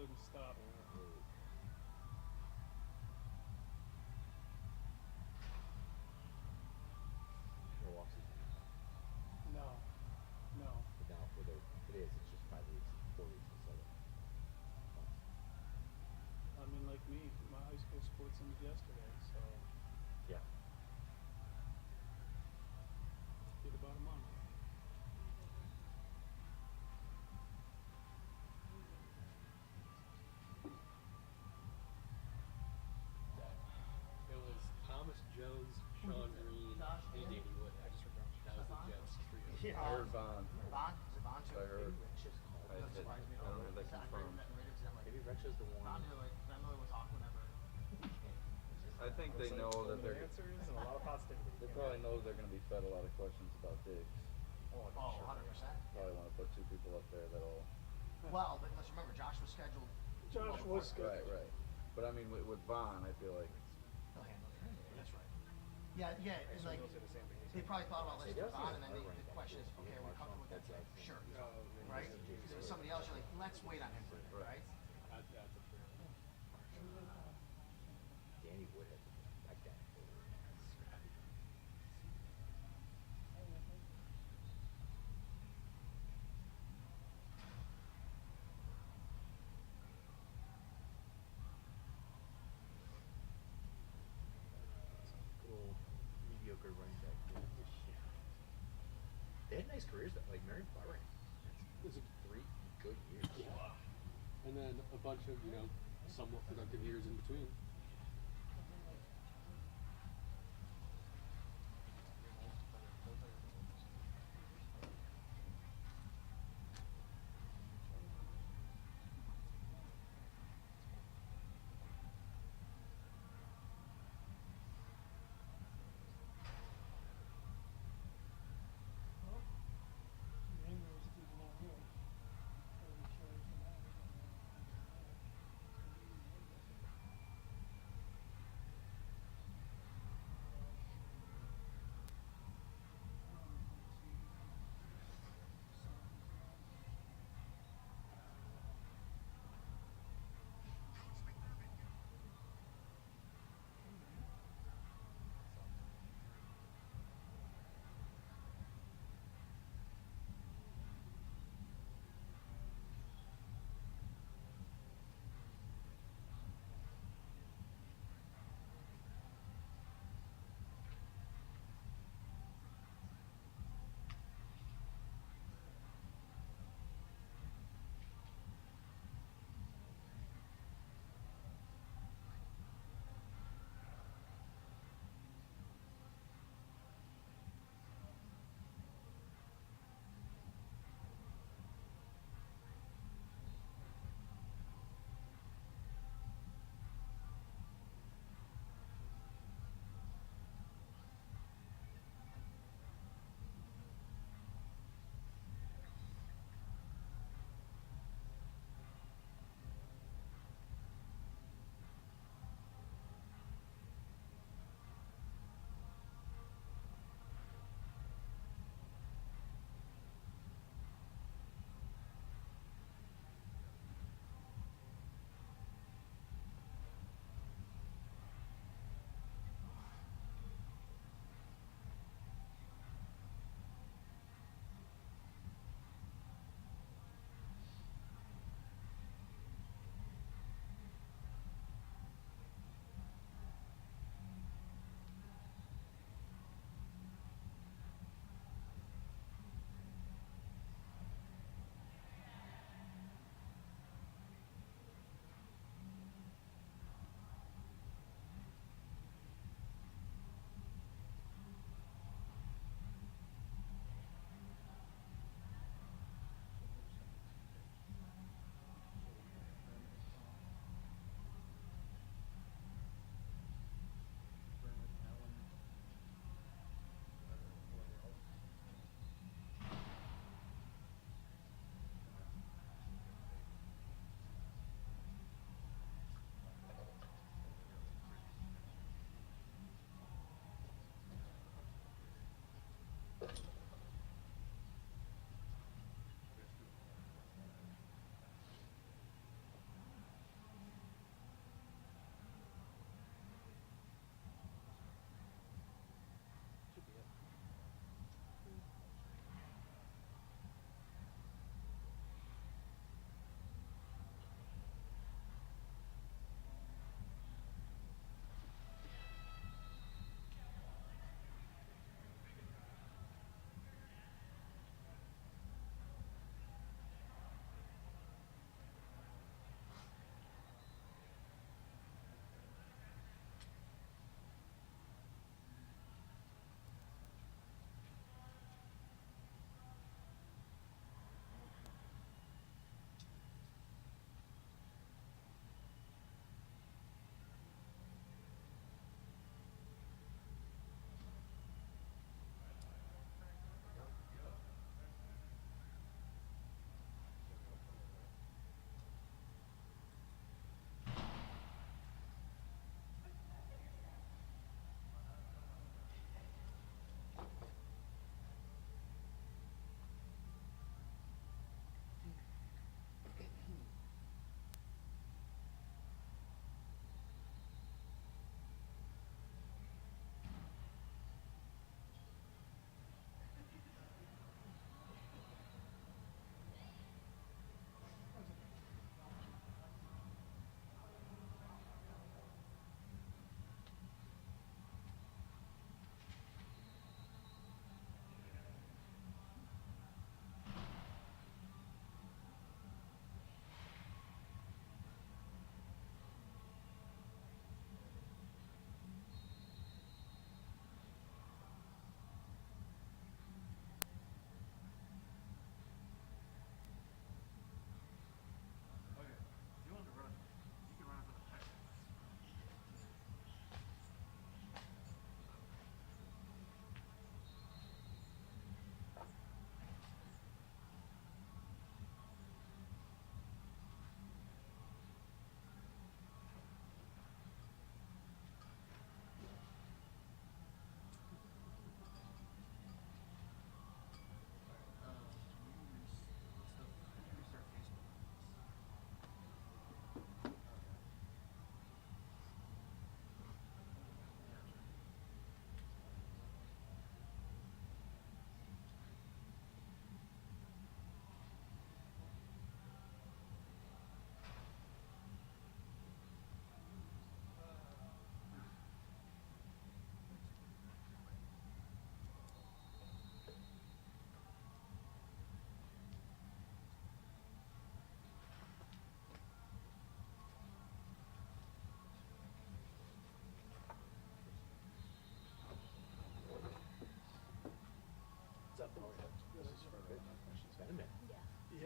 doesn't stop. Milwaukee's No, no. but now it is. It's just 5 weeks, 4 weeks instead of months. I mean, like me, my high school sports ended yesterday, so Yeah. did about a month. It was Thomas Jones, Sean Green, and Danny Woodhead. That was the Jets trio. Yeah. I heard Vaughn. Vaughn? Is it Vaughn too? I heard. Maybe Rich is called. I That surprised me. don't know if they confirmed. Maybe Rex is the one. Vaughn, like, family will talk whenever. I think they know that they're. answers and a lot of positivity. They probably know they're going to be fed a lot of questions about Diggs. Oh, 100%. Probably want to put two people up there that'll. Well, but let's remember, Josh was scheduled. Josh was scheduled. Right. But I mean, with Vaughn, I feel like. He'll handle it. That's right. Yeah, and like, Those are the same thing. they probably thought about It this with does Vaughn, seem and then like the question is, okay, are we comfortable with that today? Sure. Right? If there was somebody else, you're like, let's wait on him for a bit, right? That's a fair one. Danny Woodhead. That guy. Scrappy. Good old mediocre running back. They had nice careers though. Like Mary Barber. It was a 3 good years. Yeah. And then a bunch of, somewhat productive years in between.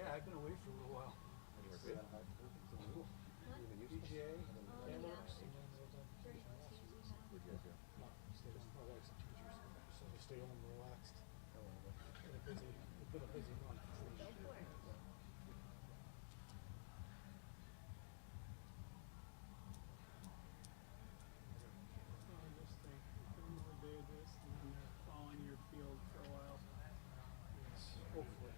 Yeah, I've been away for a little while. And you were good? PGA, Oh, Cameron's, yeah. and then I was on Very vacation last week. confusing. Where'd you guys go? Stayed home. My wife's a teacher, so I stay home and relaxed. Oh, okay. It's been a busy month. Go for it. I just think one more day of this, and then they're following your field for a while. Yes, hopefully.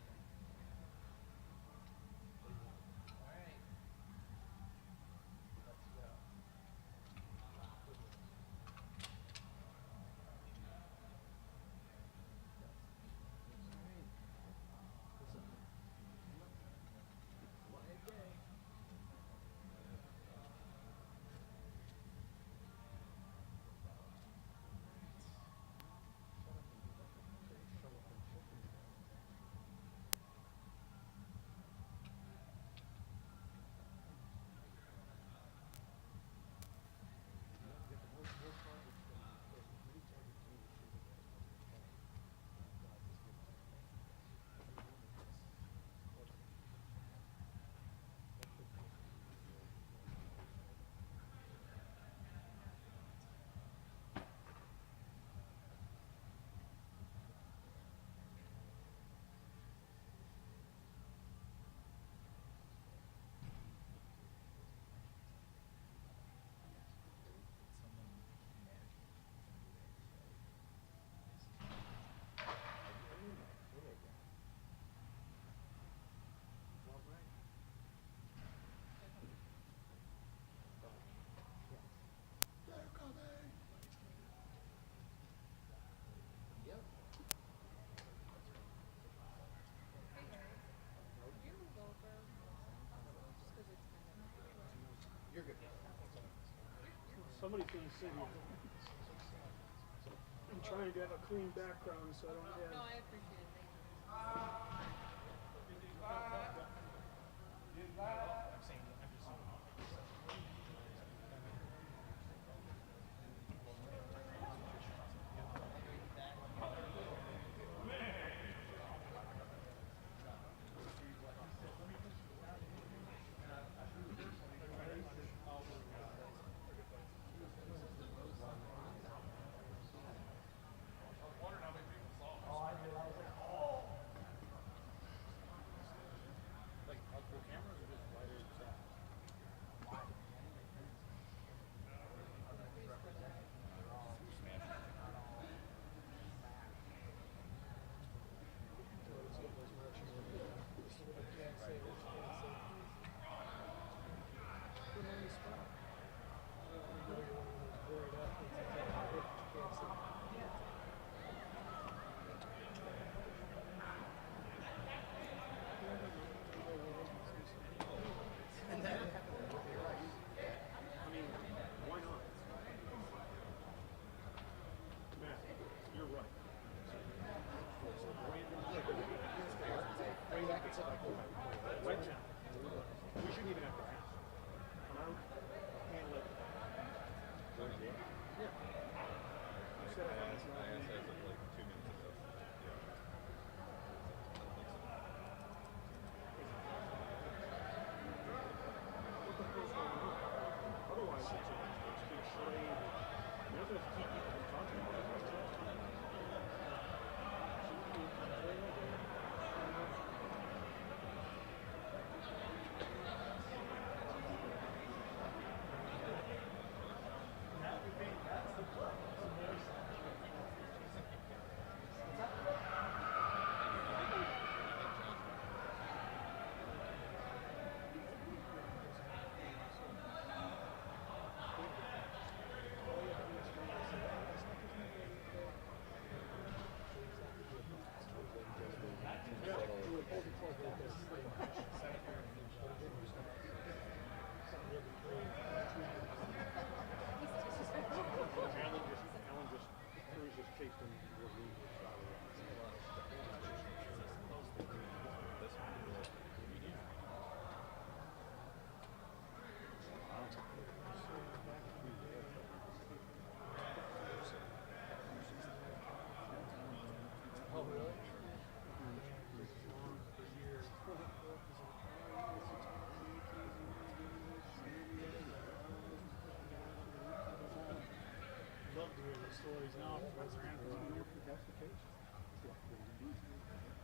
Hey guys, could you move over? Just because it's kind of. You're good. Somebody's gonna sit here. I'm trying to have a clean background so I don't have. No, I appreciate it. Thank you.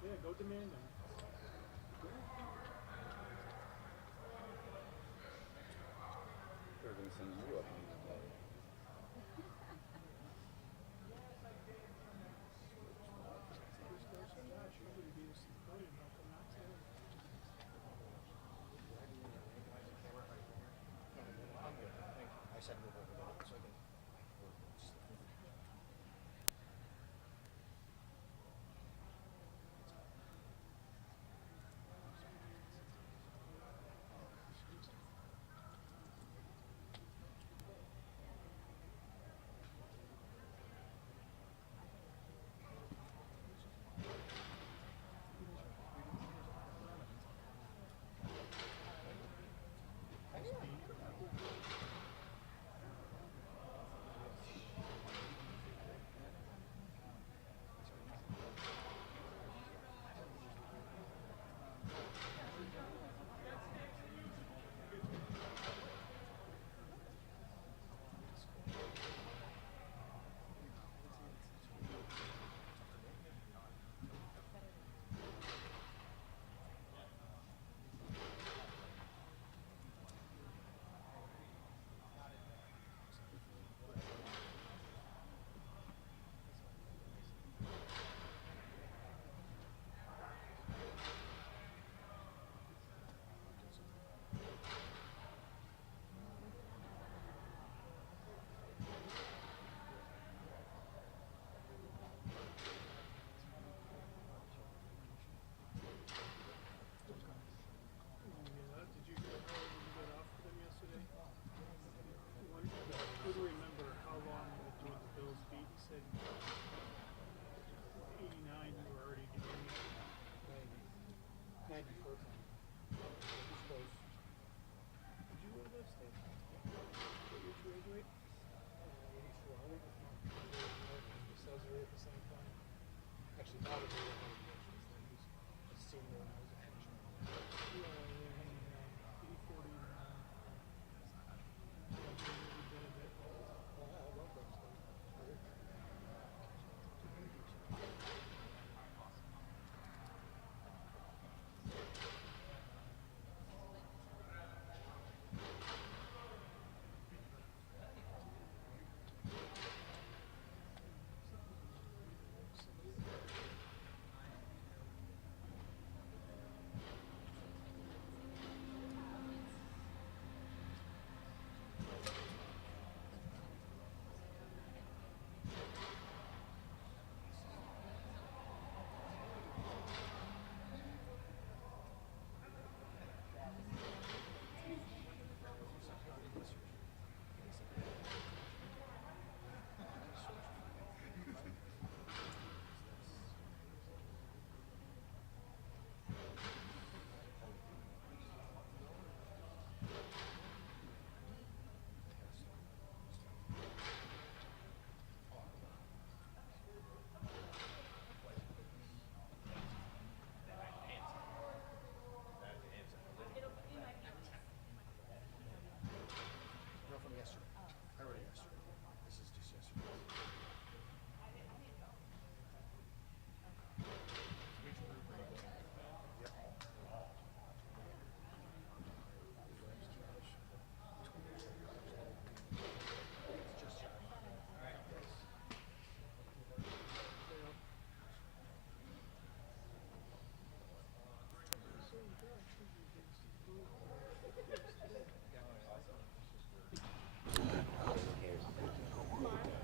Yeah, go demand him. They're gonna send you up on that. Josh usually be a civilian, how come not today? I'm good. Thank you. I said move over there so I can. Yeah, did you hear how long you got off for them yesterday? Couldn't remember how long you were doing the Bills beat. He said 89 you were already doing it. 90 full time. He's close. Did you go to that state? What year did you graduate? 84. He says we're at the same time. Actually, probably a senior when I was a freshman. Yeah, 84 to 89. I love that stuff. No, from yesterday. I wrote it yesterday. This is just yesterday.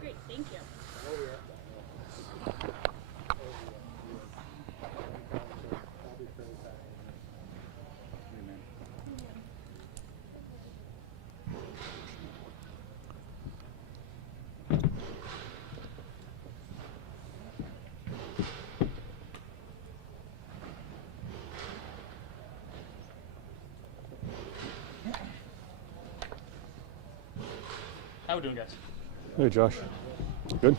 Great, thank you. How we doing, guys? Hey, Josh. Good.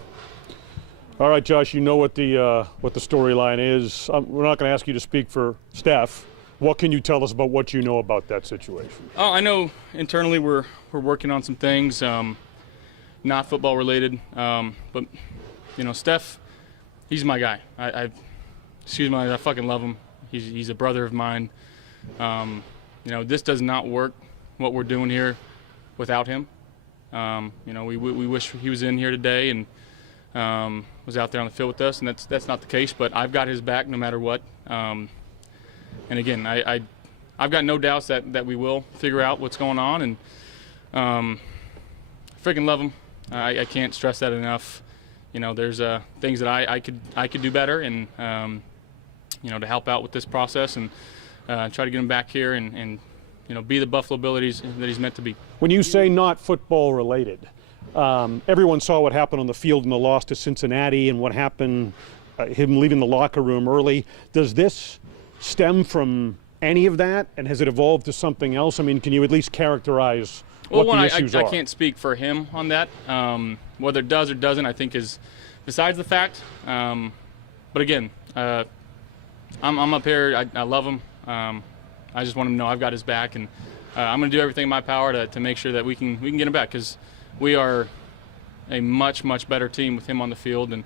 All right, Josh. You know what the storyline is. We're not going to ask you to speak for Steph. What can you tell us about what you know about that situation? Oh, I know internally we're working on some things, not football related, but you know, Steph, he's my guy. I've excuse me, I fucking love him. He's a brother of mine. You know, this does not work, what we're doing here, without him. You know, we wish he was in here today and was out there on the field with us, and that's not the case. But I've got his back no matter what. And again, I've got no doubts that we will figure out what's going on, and freaking love him. I can't stress that enough. You know, there's things that I could do better, and you know, to help out with this process and try to get him back here and you know, be the Buffalo Bill that he's meant to be. When you say not football related, everyone saw what happened on the field in the loss to Cincinnati and what happened, him leaving the locker room early. Does this stem from any of that, and has it evolved to something else? I mean, can you at least characterize what the issues are? I can't speak for him on that. Whether it does or doesn't, I think is besides the fact. But again, I'm up here. I love him. I just want him to know I've got his back, and I'm going to do everything in my power to make sure that we can get him back, because we are a much better team with him on the field. And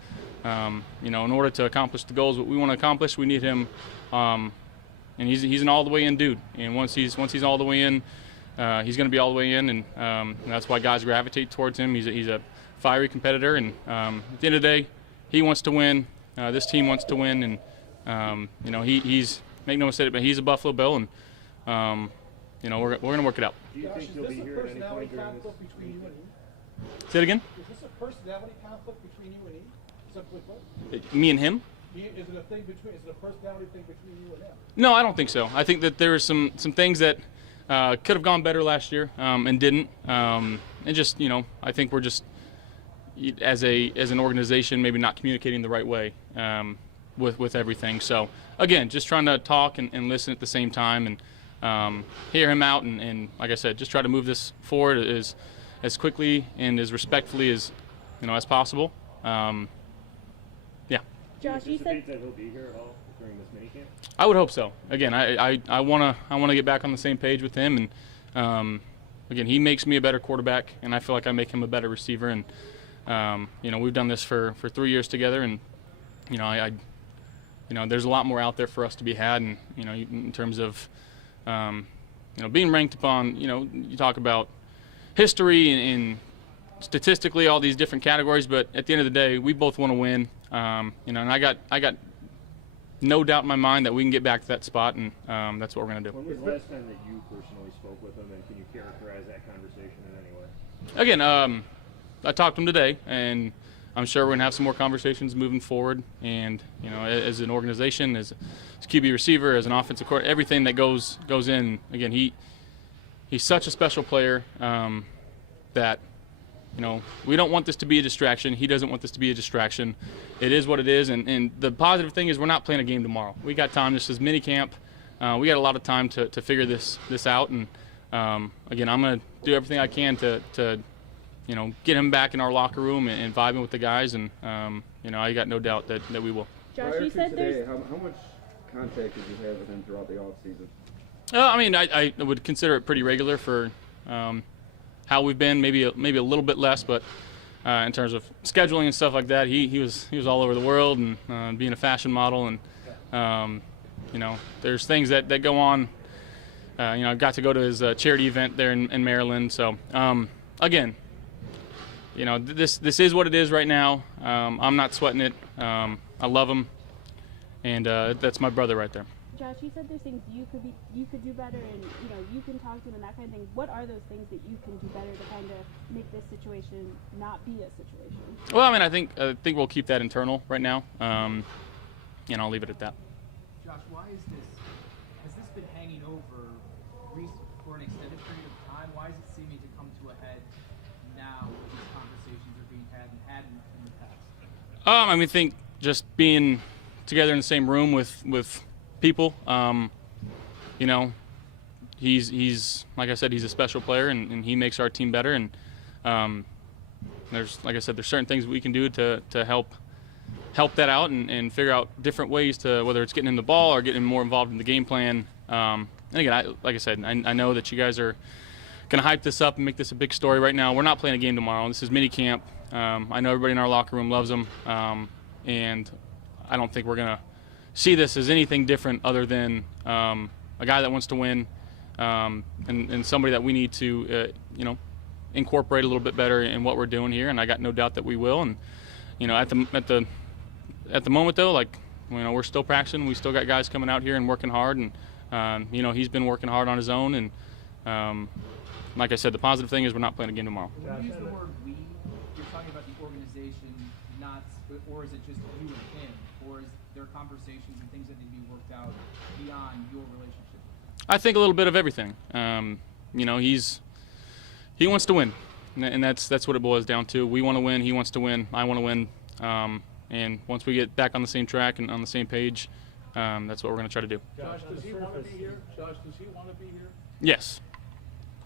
you know, in order to accomplish the goals that we want to accomplish, we need him. And he's an all the way in dude. And once he's all the way in, he's going to be all the way in, and that's why guys gravitate towards him. He's a fiery competitor, and at the end of the day, he wants to win. This team wants to win, and you know, he's make no mistake, but he's a Buffalo Bill, and you know, we're going to work it out. Do you think he'll be here at any point during this? Between you and he? Say it again. Is this a personality conflict between you and he? Simply put. Me and him? Is it a thing between? Is it a personality thing between you and him? No, I don't think so. I think that there are some things that could have gone better last year and didn't. And just, you know, I think we're just as an organization maybe not communicating the right way with everything. So again, just trying to talk and listen at the same time, and hear him out, and like I said, just try to move this forward as quickly and as respectfully as, you know, as possible. Yeah. Josh, you said that he'll be here at all during this minicamp? I would hope so. Again, I wanna get back on the same page with him, and again, he makes me a better quarterback, and I feel like I make him a better receiver. And you know, we've done this for 3 years together, and you know, you know, there's a lot more out there for us to be had, and you know, in terms of you know, being ranked upon, you know, you talk about history and statistically all these different categories, but at the end of the day, we both want to win. You know, and I got no doubt in my mind that we can get back to that spot, and that's what we're going to do. When was the last time that you personally spoke with him, and can you characterize that conversation in any way? Again, I talked to him today, and I'm sure we're going to have some more conversations moving forward. And you know, as an organization, as QB receiver, as an offensive coordinator, everything that goes in. Again, he's such a special player that, you know, we don't want this to be a distraction. He doesn't want this to be a distraction. It is what it is, and the positive thing is we're not playing a game tomorrow. We got time. This is mini camp. We got a lot of time to figure this out, and again, I'm going to do everything I can to you know, get him back in our locker room and vibing with the guys, and you know, I got no doubt that we will. Josh, you said there's... how much contact did you have with him throughout the offseason? I mean, I would consider it pretty regular for how we've been. Maybe a little bit less, but in terms of scheduling and stuff like that, he was all over the world, and being a fashion model, and you know, there's things that go on. You know, I got to go to his charity event there in Maryland. So again, you know, this is what it is right now. I'm not sweating it. I love him, and that's my brother right there. Josh, you said there's things you could do better, and you know, you can talk to him and that kind of thing. What are those things that you can do better to kind of make this situation not be a situation? Well, I mean, I think we'll keep that internal right now, and I'll leave it at that. Josh, why is this? Has this been hanging over for an extended period of time? Why is it seeming to come to a head now when these conversations are being had and hadn't in the past? I mean, I think just being together in the same room with people, you know, he's like I said, he's a special player, and he makes our team better. And there's, like I said, there's certain things we can do to help that out and figure out different ways to, whether it's getting him the ball or getting him more involved in the game plan. And again, like I said, I know that you guys are going to hype this up and make this a big story right now. We're not playing a game tomorrow. This is mini camp. I know everybody in our locker room loves him, and I don't think we're going to see this as anything different other than a guy that wants to win, and somebody that we need to, incorporate a little bit better in what we're doing here. And I got no doubt that we will. And at the moment though, like, we're still practicing. We still got guys coming out here and working hard, and he's been working hard on his own. And like I said, the positive thing is we're not playing a game tomorrow. When you use the word we, you're talking about the organization, or is it just you and him, or is there conversations and things that need to be worked out beyond your relationship? I think a little bit of everything. He wants to win, and that's what it boils down to. We want to win. He wants to win. I want to win. And once we get back on the same track and on the same page, that's what we're going to try to do. Josh, does he want to be here? Josh, does he want to be here? Yes.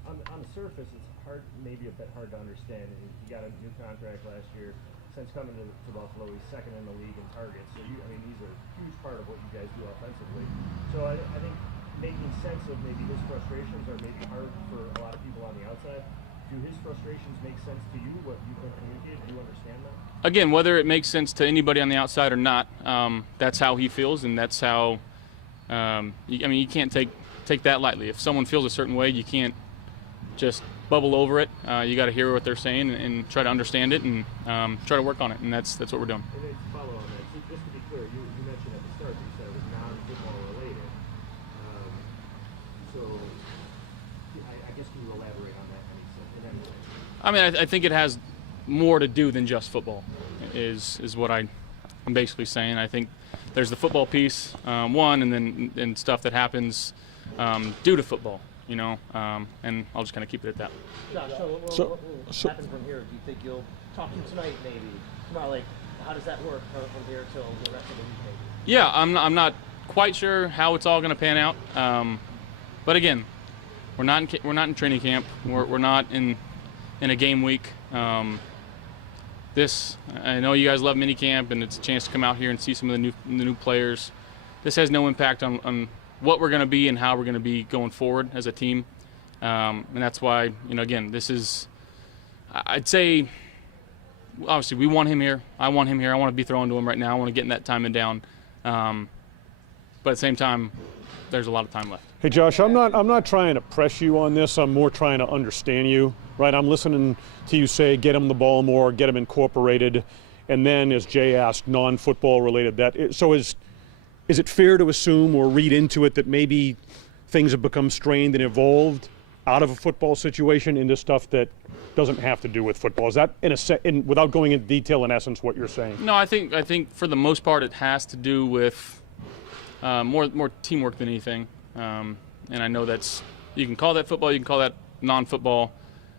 On the surface, it's maybe a bit hard to understand. He got a new contract last year. Since coming to Buffalo, he's second in the league in targets. So these are a huge part of what you guys do offensively. So I think making sense of maybe his frustrations are maybe hard for a lot of people on the outside. Do his frustrations make sense to you? What you've been communicated? Do you understand that? Again, whether it makes sense to anybody on the outside or not, that's how he feels, and that's how. You can't take that lightly. If someone feels a certain way, you can't just bubble over it. You got to hear what they're saying and try to understand it and try to work on it, and that's what we're doing. And then to follow on that, just to be clear, you mentioned at the start that you said it was non-football related. So I guess can you elaborate on that in any way? I think it has more to do than just football, is what I'm basically saying. I think there's the football piece, one, and then stuff that happens due to football. And I'll just kind of keep it at that. Josh, what will happen from here? Do you think you'll talk to him tonight, maybe? Tomorrow, like, how does that work from here till the rest of the week, maybe? Yeah, I'm not quite sure how it's all going to pan out. But again, we're not in training camp. We're not in a game week. I know you guys love minicamp, and it's a chance to come out here and see some of the new players. This has no impact on what we're going to be and how we're going to be going forward as a team. And that's why, again, this is, I'd say, obviously we want him here. I want him here. I want to be throwing to him right now. I want to get in that time and down. But at the same time, there's a lot of time left. Hey Josh, I'm not trying to press you on this. I'm more trying to understand you, right? I'm listening to you say get him the ball more, get him incorporated, and then, as Jay asked, non-football related. So is it fair to assume or read into it that maybe things have become strained and evolved out of a football situation into stuff that doesn't have to do with football? Is that, without going into detail, in essence, what you're saying? No, I think for the most part it has to do with more teamwork than anything. And I know you can call that football, you can call that non-football,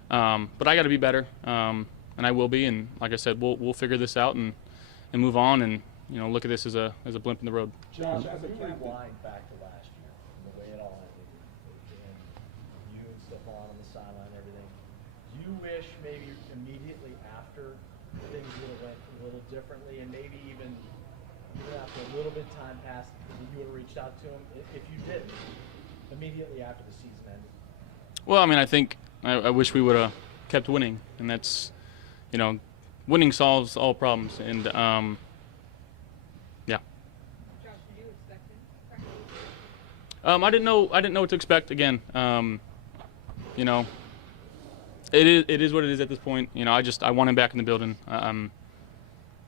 but I got to be better, and I will be. And like I said, we'll figure this out and move on and look at this as a blimp in the road. Josh, as a rewind back to last year, and the way it all ended, and you and Stefon on the sideline and everything, do you wish maybe immediately after things would have went a little differently, and maybe even after a little bit of time passed, you would have reached out to him if you didn't immediately after the season ended? Well, I think I wish we would have kept winning, and that's, winning solves all problems, and yeah. Josh, did you expect him? I didn't know what to expect. Again, it is what it is at this point. I want him back in the building.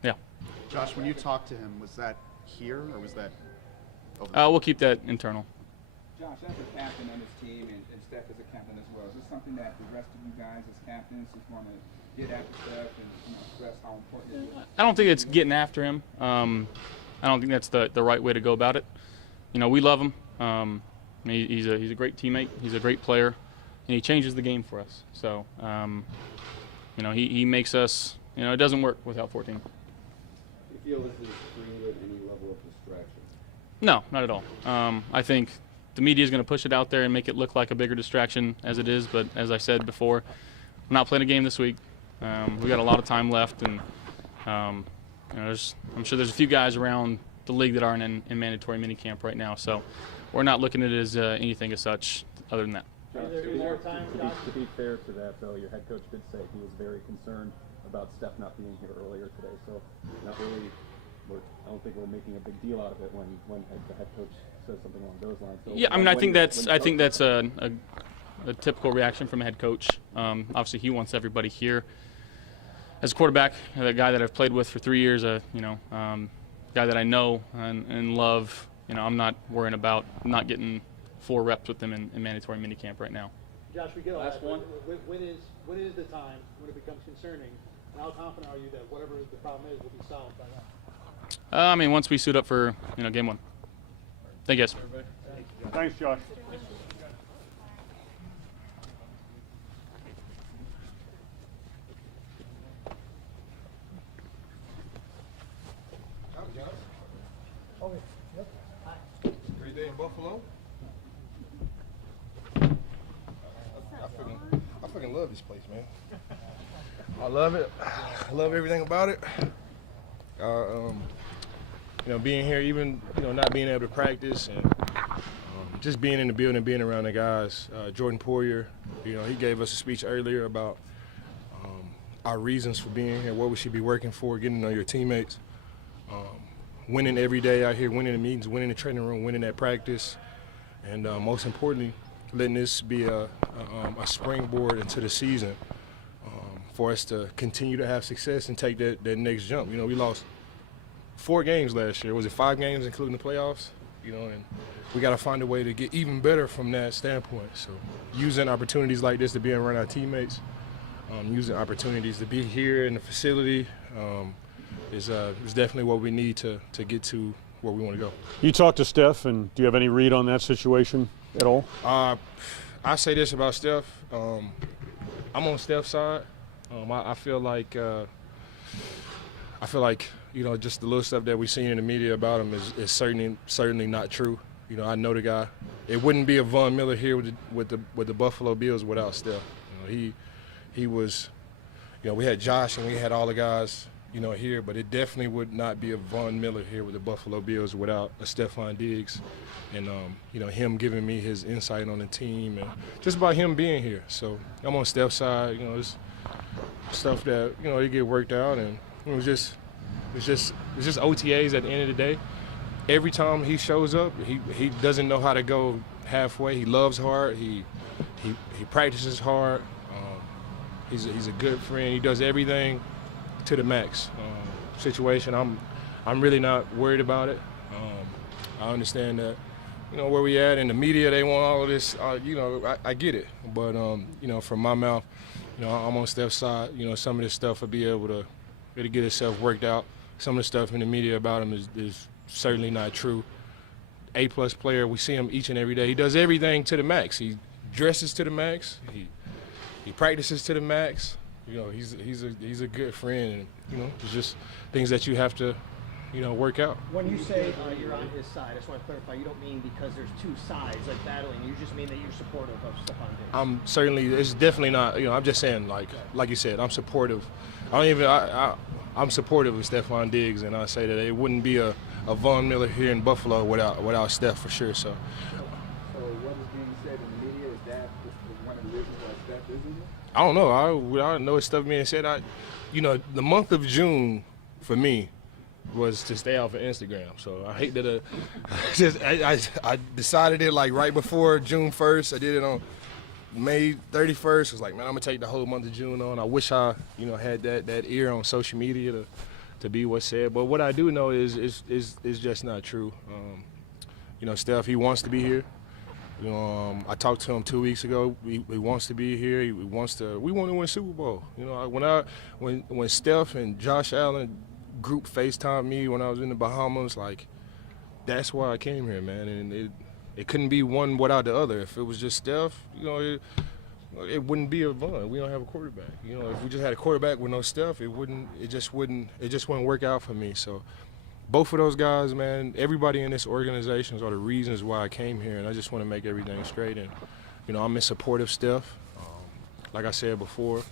Yeah. Josh, when you talked to him, was that here or was that over? We'll keep that internal. Josh, as a captain on this team and Steph as a captain as well, is this something that the rest of you guys as captains just want to get after Steph and stress how important it is? I don't think it's getting after him. I don't think that's the right way to go about it. We love him. He's a great teammate. He's a great player, and he changes the game for us. So, he makes us. It doesn't work without 14. Do you feel this has created any level of distraction? No, not at all. I think the media is going to push it out there and make it look like a bigger distraction as it is. But as I said before, we're not playing a game this week. We got a lot of time left, and I'm sure there's a few guys around the league that aren't in mandatory minicamp right now. So we're not looking at it as anything as such other than that. Josh, To be fair to that, though, your head coach did say he was very concerned about Steph not being here earlier today, so not really I don't think we're making a big deal out of it when the head coach says something along those lines. So Yeah, I mean, I think that's a typical reaction from a head coach. Obviously, he wants everybody here. As a quarterback, the guy that I've played with for 3 years, guy that I know and love, I'm not worrying about not getting 4 reps with them in mandatory minicamp right now. Josh, we get all Last that. one. When is the time when it becomes concerning? And how confident are you that whatever the problem is will be solved by now? Once we suit up for game 1. Thank you guys. Thanks, Josh. Great day in Buffalo. I fucking love this place, man. I love it. I love everything about it. Being here, even not being able to practice, and just being in the building, being around the guys. Jordan Poyer, he gave us a speech earlier about our reasons for being here, what we should be working for, getting to know your teammates, winning every day out here, winning the meetings, winning the training room, winning at practice, and most importantly, letting this be a springboard into the season for us to continue to have success and take that next jump. We lost 4 games last year. Was it 5 games including the playoffs? And we got to find a way to get even better from that standpoint. So using opportunities like this to be around our teammates, using opportunities to be here in the facility is definitely what we need to get to where we want to go. You talked to Steph, and do you have any read on that situation at all? I say this about Steph. I'm on Steph's side. I feel like just the little stuff that we've seen in the media about him is certainly not true. I know the guy. It wouldn't be a Von Miller here with the Buffalo Bills without Steph. He was. We had Josh and we had all the guys here, but it definitely would not be a Von Miller here with the Buffalo Bills without a Stefon Diggs, and him giving me his insight on the team and just about him being here. So I'm on Steph's side. It's stuff that they get worked out, and it's just OTAs at the end of the day. Every time he shows up, he doesn't know how to go halfway. He loves hard. He practices hard. He's a good friend. He does everything to the max. Situation, I'm really not worried about it. I understand that, where we at in the media, they want all of this. I get it, but from my mouth, I'm on Steph's side. Some of this stuff will be able to get itself worked out. Some of the stuff in the media about him is certainly not true. A+ player, we see him each and every day. He does everything to the max. He dresses to the max. He practices to the max. He's a good friend, and it's just things that you have to work out. When you say you're on his side, I just want to clarify, you don't mean because there's 2 sides like battling. You just mean that you're supportive of Stefon Diggs. It's definitely not. I'm just saying, like you said, I'm supportive. I'm supportive of Stefon Diggs, and I say that it wouldn't be a Von Miller here in Buffalo without Steph for sure. So what is being said in the media, is that one of the reasons why Steph isn't here? I don't know. I know it's stuff being said. The month of June for me was to stay off of Instagram. So I hate that. I decided it right before June 1st. I did it on May 31st. I was like, man, I'm gonna take the whole month of June on. I wish I had that ear on social media to be what's said. But what I do know is just not true. Steph, he wants to be here. I talked to him 2 weeks ago. He wants to be here. We want to win Super Bowl. When Steph and Josh Allen group FaceTimed me when I was in the Bahamas, that's why I came here, man. And it couldn't be one without the other. If it was just Steph, it wouldn't be a Von. We don't have a quarterback. If we just had a quarterback with no Steph, it just wouldn't work out for me. So both of those guys, man, everybody in this organization are the reasons why I came here, and I just want to make everything straight. And I'm in support of Steph. Like I said before,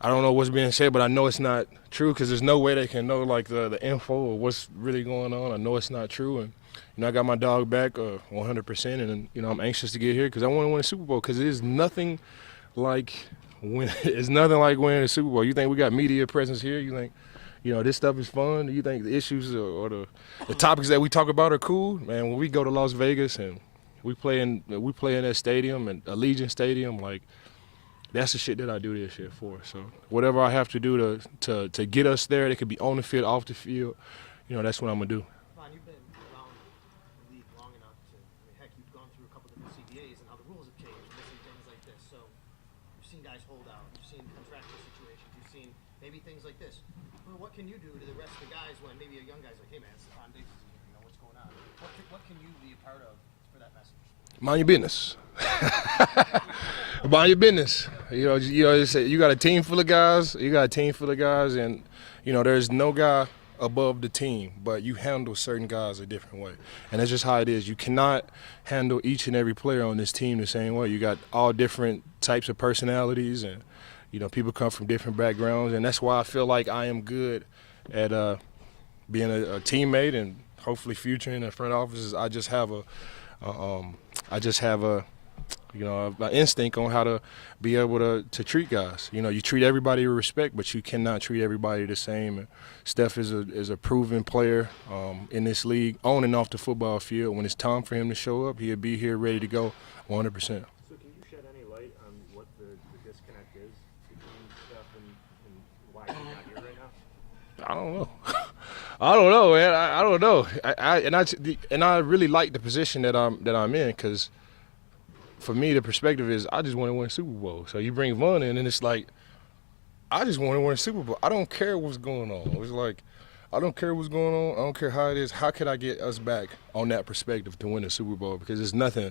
I don't know what's being said, but I know it's not true because there's no way they can know the info or what's really going on. I know it's not true, and I got my dog back 100%, and I'm anxious to get here because I want to win a Super Bowl because it is nothing like winning a Super Bowl. You think we got media presence here? You you know, this stuff is fun? Do you think the issues or the topics that we talk about are cool? Man, when we go to Las Vegas and we play in that stadium and Allegiant Stadium, like, that's the shit that I do this shit for. So whatever I have to do to get us there, it could be on the field, off the field, you know, that's what I'm gonna do. You've been around the league long enough to, I mean, heck, you've gone through a couple different CBAs and how the rules have changed, missing things like this. So you've seen guys hold out, you've seen contractual situations, you've seen maybe things like this. Well, what can you do to the rest of the guys when maybe a young guy's like, hey man, Stefon Diggs is here, you know, what's going on? What can you be a part of for that message? Mind your business. Mind your business. You know, you got a team full of guys. And you know, there's no guy above the team, but you handle certain guys a different way, and that's just how it is. You cannot handle each and every player on this team the same way. You got all different types of personalities, and you know, people come from different backgrounds, and that's why I feel like I am good at being a teammate, and hopefully future in the front offices. I just have you know, an instinct on how to be able to treat guys. You know, you treat everybody with respect, but you cannot treat everybody the same. And Steph is a proven player in this league, on and off the football field. When it's time for him to show up, he'll be here ready to go 100%. So can you shed any light on what the disconnect is between Steph and why he's not here right now? I don't know. I don't know, man. I don't know. And I really like the position that I'm in, because for me the perspective is I just want to win a Super Bowl. So you bring Von in, and it's like I just want to win a Super Bowl. I don't care what's going on. It's like I don't care what's going on. I don't care how it is. How could I get us back on that perspective to win a Super Bowl? Because it's nothing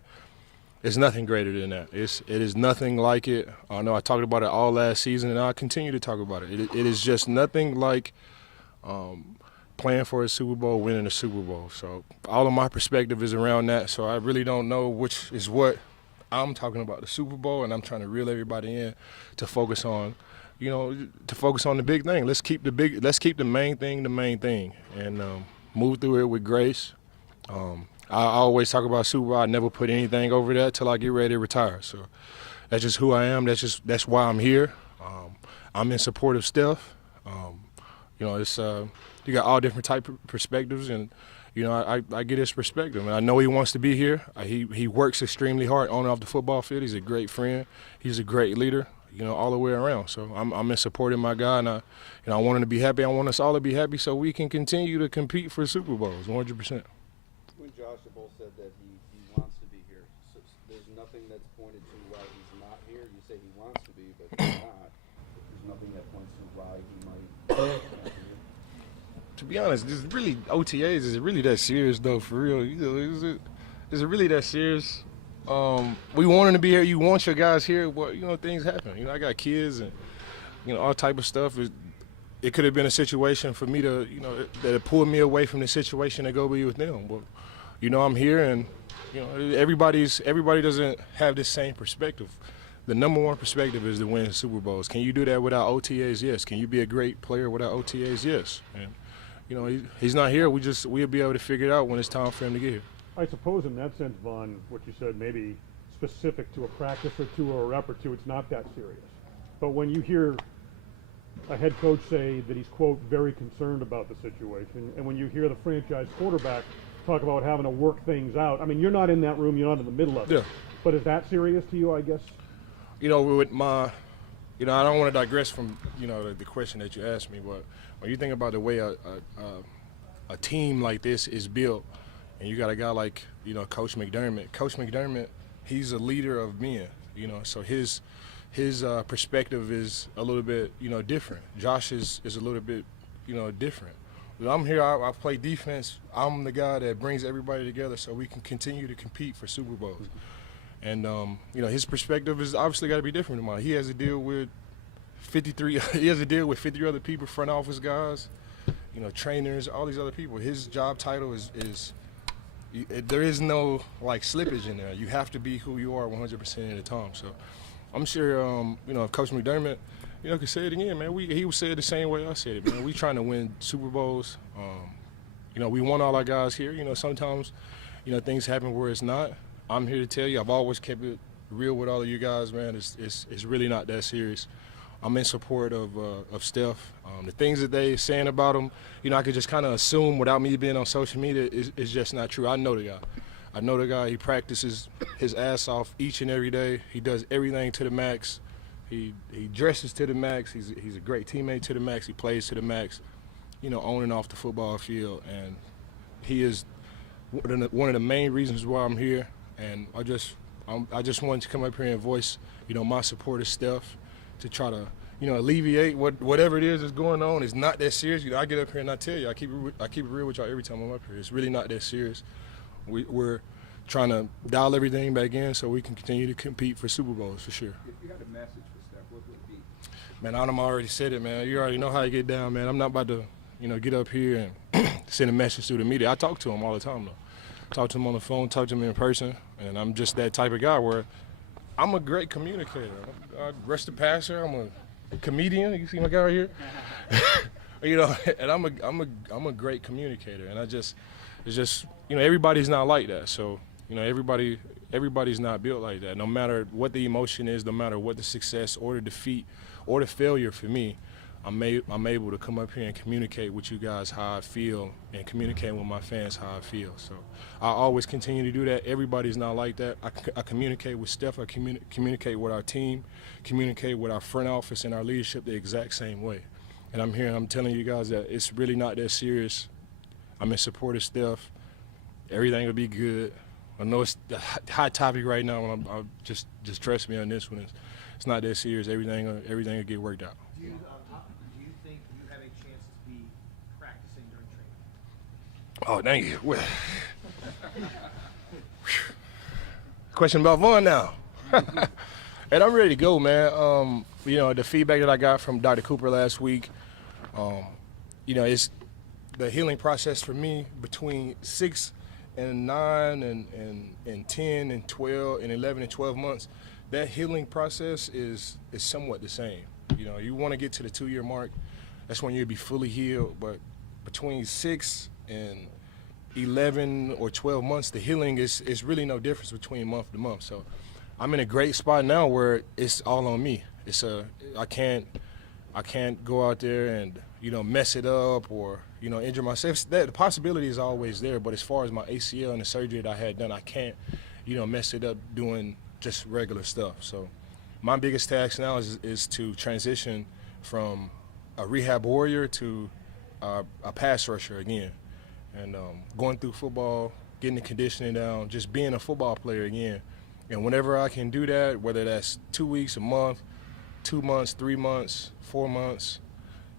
greater than that. It is nothing like it. I know I talked about it all last season, and I continue to talk about it. It is just nothing like playing for a Super Bowl, winning a Super Bowl. So all of my perspective is around that. So I really don't know which is what. I'm talking about the Super Bowl, and I'm trying to reel everybody in to focus on, you know, the big thing. Let's keep the main thing, and move through it with grace. I always talk about Super Bowl. I never put anything over that till I get ready to retire. So that's just who I am. That's why I'm here. I'm in support of Steph. You know, it's you got all different type of perspectives, and you know, I get his perspective, and I know he wants to be here. He works extremely hard on and off the football field. He's a great friend. He's a great leader, you know, all the way around. So I'm in support of my guy, and I want him to be happy. I want us all to be happy so we can continue to compete for Super Bowls, 100%. When Josh Bull said that he wants to be here, so there's nothing that's pointed to why he's not here. You say he wants to be, but he's not. There's nothing that points to why he might not be here. To be honest, this really OTAs is it really that serious though? For real, you know, is it really that serious? We want him to be here. You want your guys here. Well, you know, things happen. You know, I got kids and you know all type of stuff. It could have been a situation for me to, you know, that pulled me away from the situation and go be with them. But you know, I'm here, and you know, everybody doesn't have the same perspective. The number one perspective is to win Super Bowls. Can you do that without OTAs? Yes. Can you be a great player without OTAs? Yes. And you know, he's not here. We'll be able to figure it out when it's time for him to get here. I suppose in that sense, Von, what you said, maybe specific to a practice or two or a rep or two, it's not that serious. But when you hear a head coach say that he's, quote, very concerned about the situation, and when you hear the franchise quarterback talk about having to work things out, I mean, you're not in that room, you're not in the middle of it. Yeah. But is that serious to you, I guess? You know, with my, you know, I don't want to digress from, you know, the question that you asked me, but when you think about the way a team like this is built, and you got a guy like, you know, Coach McDermott, he's a leader of men, you know, so his perspective is a little bit, you know, different. Josh is a little bit, you know, different. But I'm here, I play defense. I'm the guy that brings everybody together so we can continue to compete for Super Bowls. And, you know, his perspective is obviously got to be different than mine. He has to deal with 53 other people, front office guys, you know, trainers, all these other people. His job title is there is no like slippage in there. You have to be who you are 100% of the time. So I'm sure, you know, if Coach McDermott, you know, could say it again, man. He would say it the same way I said it, man. We trying to win Super Bowls. You know, we want all our guys here. You know, sometimes, you know, things happen where it's not. I'm here to tell you, I've always kept it real with all of you guys, man. It's really not that serious. I'm in support of Steph. The things that they saying about him, I could just kind of assume without me being on social media is just not true. I know the guy. I know the guy. He practices his ass off each and every day. He does everything to the max. He dresses to the max. He's a great teammate to the max. He plays to the max, on and off the football field. And he is one of the main reasons why I'm here. And I just wanted to come up here and voice, my support of Steph to try to, alleviate whatever it is that's going on. It's not that serious. I get up here and I tell you, I keep it real with y'all every time I'm up here. It's really not that serious. We're trying to dial everything back in so we can continue to compete for Super Bowls for sure. If you had a message for Steph, what would it be? Man, Adam already said it, man. You already know how you get down, man. I'm not about to, get up here and send a message through the media. I talk to him all the time, though. Talk to him on the phone, talk to him in person, and I'm just that type of guy where I'm a great communicator. I rush the passer. I'm a comedian. You see my guy right here? And I'm a great communicator, and it's just everybody's not like that. So everybody's not built like that. No matter what the emotion is, no matter what the success or the defeat or the failure for me, I'm able to come up here and communicate with you guys how I feel and communicate with my fans how I feel. So I always continue to do that. Everybody's not like that. I communicate with Steph. I communicate with our team, communicate with our front office and our leadership the exact same way. And I'm telling you guys that it's really not that serious. I'm in support of Steph. Everything will be good. I know it's the hot topic right now, and I'm just trust me on this one. It's not that serious. Everything will get worked out. Do you think you have a chance to be practicing during training? Oh, thank you. Well, question about Vaughn now. And I'm ready to go, man. The feedback that I got from Dr. Cooper last week, it's the healing process for me between 6 and 9 and 10 and 12 and 11 and 12 months. That healing process is somewhat the same. You want to get to the 2-year mark. That's when you'll be fully healed. But between 6 and 11 or 12 months, the healing is really no difference between month to month. So I'm in a great spot now where it's all on me. I can't go out there and mess it up or injure myself. The possibility is always there. But as far as my ACL and the surgery that I had done, I can't mess it up doing just regular stuff. So my biggest task now is to transition from a rehab warrior to a pass rusher again. And going through football, getting the conditioning down, just being a football player again. And whenever I can do that, whether that's 2 weeks, a month, 2 months, 3 months, 4 months,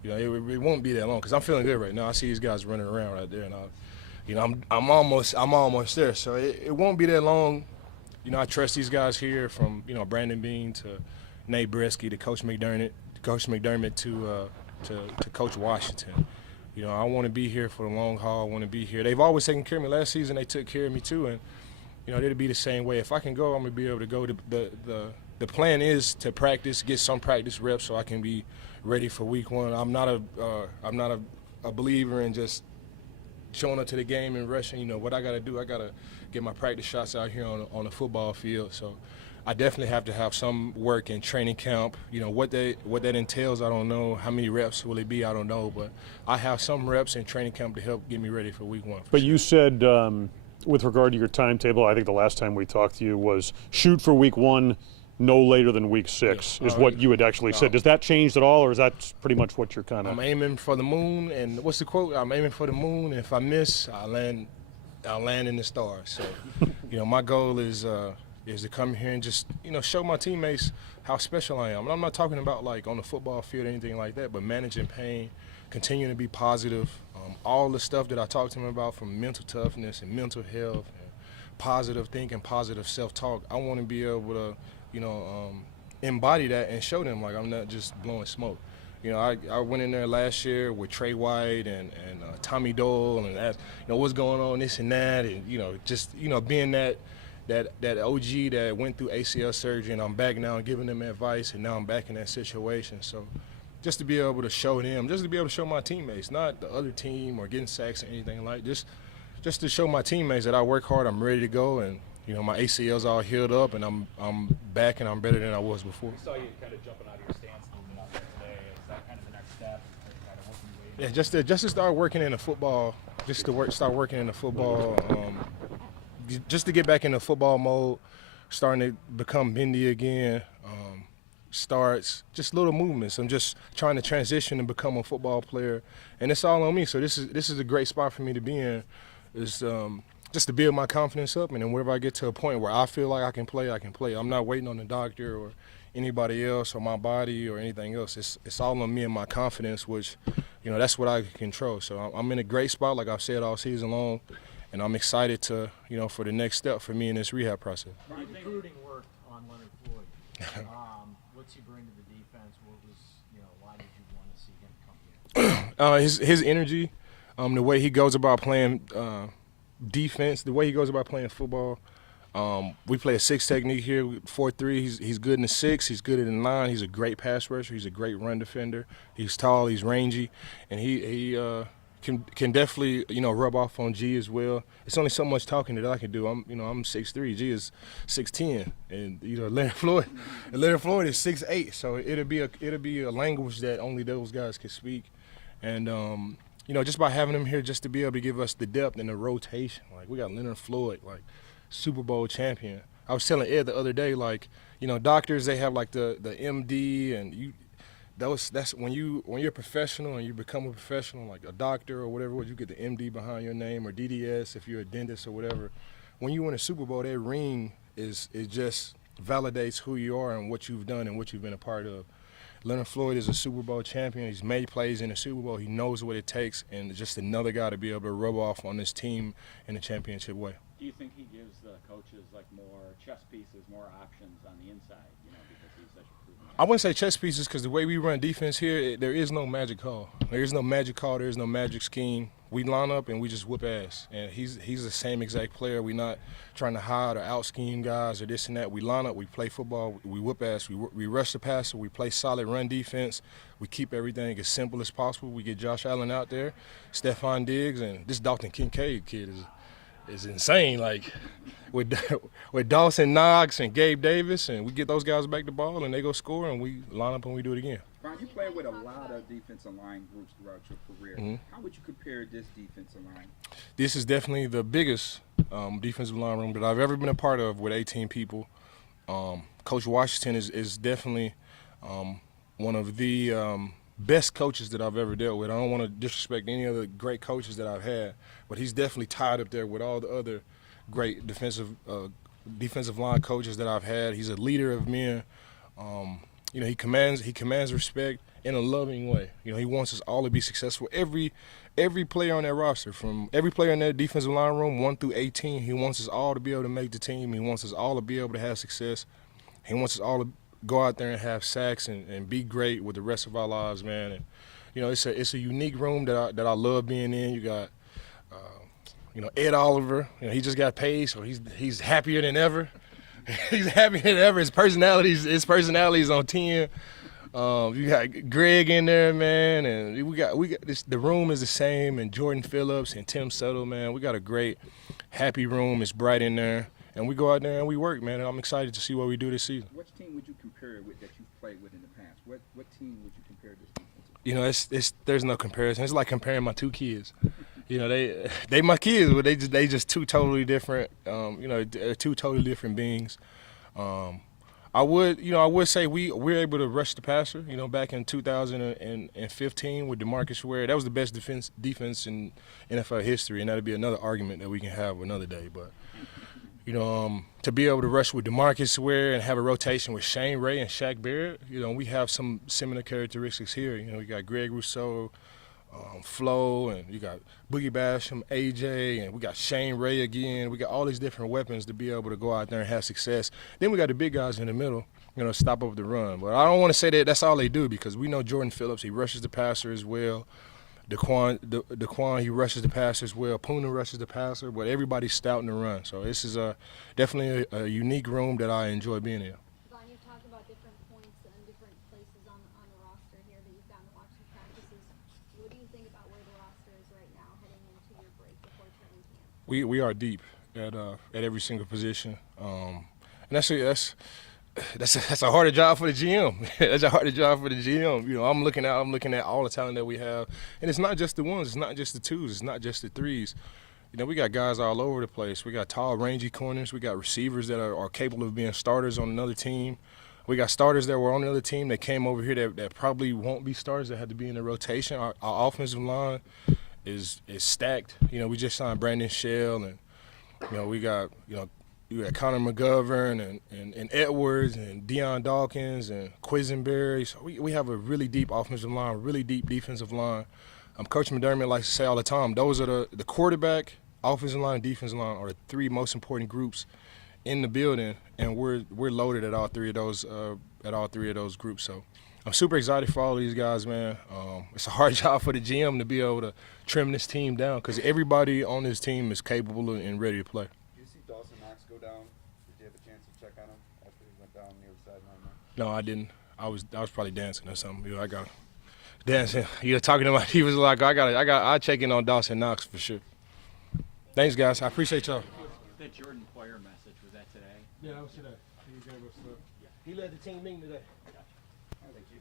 it won't be that long because I'm feeling good right now. I see these guys running around right there, and I'm almost there. So it won't be that long. I trust these guys here from Brandon Bean to Nate Bresky to Coach McDermott to Coach Washington. I want to be here for the long haul. I want to be here. They've always taken care of me. Last season they took care of me too, and it'll be the same way. If I can go, I'm gonna be able to go. The plan is to practice, get some practice reps, so I can be ready for week 1. I'm not a believer in just showing up to the game and rushing. What I got to do, I got to get my practice shots out here on the football field. So I definitely have to have some work in training camp. What that entails, I don't know. How many reps will it be, I don't know. But I have some reps in training camp to help get me ready for week 1. But you said with regard to your timetable, I think the last time we talked to you was shoot for week 1, no later than week 6 is what you had actually said. Does that change at all, or is that pretty much what you're kind of? I'm aiming for the moon, and what's the quote? I'm aiming for the moon, and if I miss, I'll land in the stars. So, my goal is to come here and just, show my teammates how special I am. And I'm not talking about like on the football field or anything like that, but managing pain, continuing to be positive, all the stuff that I talked to them about from mental toughness and mental health, and positive thinking, positive self-talk. I want to be able to embody that and show them like I'm not just blowing smoke. I went in there last year with Trey White and Tommy Dole and asked, what's going on, this and that, and being that OG that went through ACL surgery, and I'm back now and giving them advice, and now I'm back in that situation. So just to be able to show them, just to be able to show my teammates, not the other team or getting sacks or anything like just to show my teammates that I work hard, I'm ready to go, and my ACL's all healed up, and I'm back, and I'm better than I was before. We saw you kind of jumping out of your stance a little bit out there that kind of the next step? Kind of working your way Yeah, just to start working in the football, start working in the football, just to get back into football mode, starting to become bendy again. Starts, just little movements. I'm just trying to transition and become a football player, and it's all on me. So this is a great spot for me to be in, is just to build my confidence up, and then whenever I get to a point where I feel like I can play, I can play. I'm not waiting on the doctor or anybody else or my body or anything else. It's all on me and my confidence, which, that's what I can control. So I'm in a great spot, like I've said all season long, and I'm excited to, for the next step for me in this rehab process. Recruiting worked on Leonard Floyd. What's he bring to the defense? What was, why did you want to see him come here? His energy, the way he goes about playing defense, the way he goes about playing football. We play a 6 technique here, 4-3. He's good in the 6. He's good in the 9. He's a great pass rusher. He's a great run defender. He's tall. He's rangy, and he can definitely rub off on G as well. It's only so much talking that I can do. I'm 6'3". G is 6'10", and Leonard Floyd is 6'8". So it'll be a language that only those guys can speak, and just by having him here, just to be able to give us the depth and the rotation. Like, we got Leonard Floyd, like, Super Bowl champion. I was telling Ed the other day, like, doctors, they have like the MD, and that's when you're a professional and you become a professional, like a doctor or whatever, you get the MD behind your name, or DDS if you're a dentist or whatever. When you win a Super Bowl, that ring it just validates who you are and what you've done and what you've been a part of. Leonard Floyd is a Super Bowl champion. He's made plays in the Super Bowl. He knows what it takes, and just another guy to be able to rub off on this team in a championship way. Do you think he gives the coaches like more chess pieces, more options on the inside, because he's such a proven guy? I wouldn't say chess pieces, because the way we run defense here, there is no magic call. There is no magic call. There is no magic scheme. We line up and we just whoop ass. And he's the same exact player. We're not trying to hide or out scheme guys or this and that. We line up, we play football, we whoop ass, we rush the passer, we play solid run defense. We keep everything as simple as possible. We get Josh Allen out there, Stefon Diggs, and this Dalton Kincaid kid is insane. Like, with Dawson Knox and Gabe Davis, and we get those guys back the ball and they go score, and we line up and we do it again. Brian, you played with a lot of defensive line groups throughout your career. Mm-hmm. How would you compare this defensive line? This is definitely the biggest defensive line room that I've ever been a part of, with 18 people. Coach Washington is definitely one of the best coaches that I've ever dealt with. I don't want to disrespect any other great coaches that I've had, but he's definitely tied up there with all the other great defensive line coaches that I've had. He's a leader of men. He commands respect in a loving way. He wants us all to be successful. Every player on that roster, from every player in that defensive line room, 1 through 18, he wants us all to be able to make the team. He wants us all to be able to have success. He wants us all to go out there and have sacks and be great with the rest of our lives, man. And it's a unique room that I love being in. You got Ed Oliver. He just got paid, so he's happier than ever. He's happier than ever. His personality's on 10. You got Greg in there, man, and we got this. The room is the same, and Jordan Phillips and Tim Settle, man. We got a great, happy room. It's bright in there, and we go out there and we work, man. And I'm excited to see what we do this season. Which team would you compare it with that you've played with in the past? What team would you compare this defense to? There's no comparison. It's like comparing my two kids. They my kids, but they just two totally different. They're two totally different beings. I would say we're able to rush the passer. Back in 2015 with DeMarcus Ware, that was the best defense in NFL history, and that'd be another argument that we can have another day. But to be able to rush with DeMarcus Ware and have a rotation with Shane Ray and Shaq Barrett, we have some similar characteristics here. We got Greg Rousseau, Flo, and you got Boogie Basham, AJ, and we got Shane Ray again. We got all these different weapons to be able to go out there and have success. Then we got the big guys in the middle, stop up the run. But I don't want to say that that's all they do, because we know Jordan Phillips, he rushes the passer as well. Daquan, he rushes the passer as well. Poona rushes the passer, but everybody's stout in the run. So this is definitely a unique room that I enjoy being in. Brian, you've talked about different points and different places on the roster here that you've gotten to watch some practices. What do you think about where the roster is right now heading into your break before training camp? We are deep at every single position, and that's that's a harder job for the GM. That's a harder job for the GM. You know, I'm looking at all the talent that we have, and it's not just the ones, it's not just the twos, it's not just the threes. You know, we got guys all over the place. We got tall, rangy corners. We got receivers that are capable of being starters on another team. We got starters that were on the other team that came over here that probably won't be starters, that had to be in the rotation. Our offensive line is stacked. You know, we just signed Brandon Shell, and you know, we got Connor McGovern and Edwards and Deion Dawkins and Quisenberry. So we have a really deep offensive line, a really deep defensive line. Coach McDermott likes to say all the time, those are the quarterback, offensive line, defensive line are the three most important groups in the building, and we're loaded at all three of those groups. So I'm super excited for all of these guys, man. It's a hard job for the GM to be able to trim this team down because everybody on this team is capable and ready to play. Did you see Dawson Knox go down? Did you have a chance to check on him after he went down near the sideline? No, I didn't. I was probably dancing or something. You know, I got dancing. You know, talking about he was like, I check in on Dawson Knox for sure. Thanks, guys. I appreciate y'all. The Jordan Poyer message, was that today? Yeah, that was today. He gave us the. He led the team meeting today. Thank you.